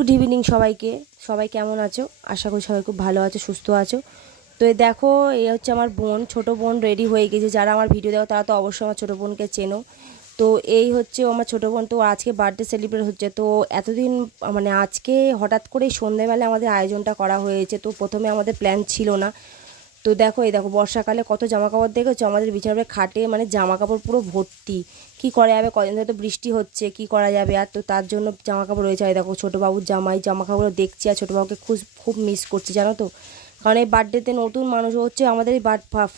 Good evening সবাইকে। সবাই কেমন আছো? আশা করি সবাই খুব ভালো আছো, সুস্থ আছো। তো দেখো এই হচ্ছে আমার বোন, ছোট বোন রেডি হয়ে গেছে। যারা আমার ভিডিও দেখো, তারা তো অবশ্যই আমার ছোটো বোনকে চেনো। তো এই হচ্ছে আমার ছোটো বোন। তো আজকে বার্থডে সেলিব্রেট হচ্ছে। তো এতদিন মানে আজকে হঠাৎ করে সন্ধ্যেবেলা আমাদের আয়োজনটা করা হয়েছে। তো প্রথমে আমাদের প্ল্যান ছিল না। তো দেখো, এই দেখো, বর্ষাকালে কত জামা কাপড় দেখেছ? আমাদের বিছানার খাটে মানে জামা কাপড় পুরো ভর্তি। কি করা যাবে? কদিন ধরে তো বৃষ্টি হচ্ছে, কি করা যাবে? আর তো তার জন্য জামা কাপড় রয়েছে। আর দেখো, ছোটো বাবুর জামাই জামা কাপড় দেখছি আর ছোটো বাবুকে খুব খুব মিস করছি, জানো তো? কারণ এই বার্থডেতে নতুন মানুষ হচ্ছে, আমাদের এই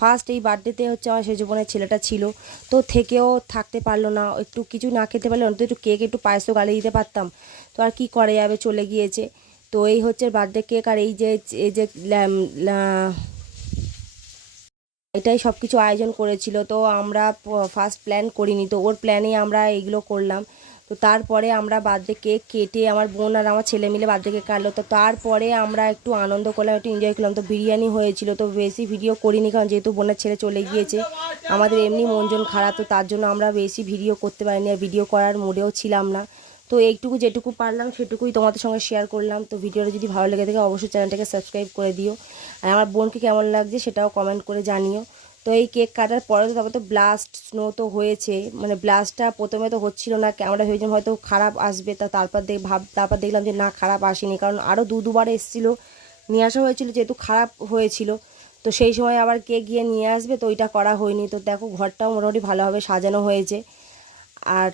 ফার্স্ট এই বার্থডেতে হচ্ছে আমার সেই জীবনের ছেলেটা ছিল। তো থেকেও থাকতে পারল না, একটু কিছু না খেতে পারলে অন্তত একটু কেক একটু পায়েসও গালে দিতে পারতাম। তো আর কি করা যাবে? চলে গিয়েছে। তো এই হচ্ছে বার্থডে কেক আর এই যে এই যে এটাই সব কিছু আয়োজন করেছিল, তো আমরা ফার্স্ট প্ল্যান করিনি। তো ওর প্ল্যানেই আমরা এইগুলো করলাম। তো তারপরে আমরা বার্থডে কেক কেটে আমার বোন আর আমার ছেলে মিলে বার্থডে কেক কাটলো। তো তারপরে আমরা একটু আনন্দ করলাম, একটু এনজয় করলাম। তো বিরিয়ানি হয়েছিল, তো বেশি ভিডিও করিনি কারণ যেহেতু বোনের ছেলে চলে গিয়েছে, আমাদের এমনি মনজন খারাপ। তো তার জন্য আমরা বেশি ভিডিও করতে পারিনি আর ভিডিও করার মুডেও ছিলাম না। তো এইটুকু যেটুকু পারলাম, সেটুকুই তোমাদের সঙ্গে শেয়ার করলাম। তো ভিডিওটা যদি ভালো লেগে থাকে, অবশ্যই চ্যানেলটাকে সাবস্ক্রাইব করে দিও। আর আমার বোনকে কেমন লাগছে সেটাও কমেন্ট করে জানিও। তো এই কেক কাটার পরে তো তারপর তো ব্লাস্ট স্নো তো হয়েছে। মানে ব্লাস্টটা প্রথমে তো হচ্ছিল না আমরা ভেবেছিলাম হয়তো খারাপ আসবে। তা তারপর দেখ, ভাব, তারপর দেখলাম যে না, খারাপ আসেনি। কারণ আরও দু, দুবার এসেছিল। নিয়ে আসা হয়েছিল, যেহেতু খারাপ হয়েছিল। তো সেই সময় আবার কে গিয়ে নিয়ে আসবে, তো ওইটা করা হয়নি। তো দেখো, ঘরটাও মোটামুটি ভালোভাবে সাজানো হয়েছে। আর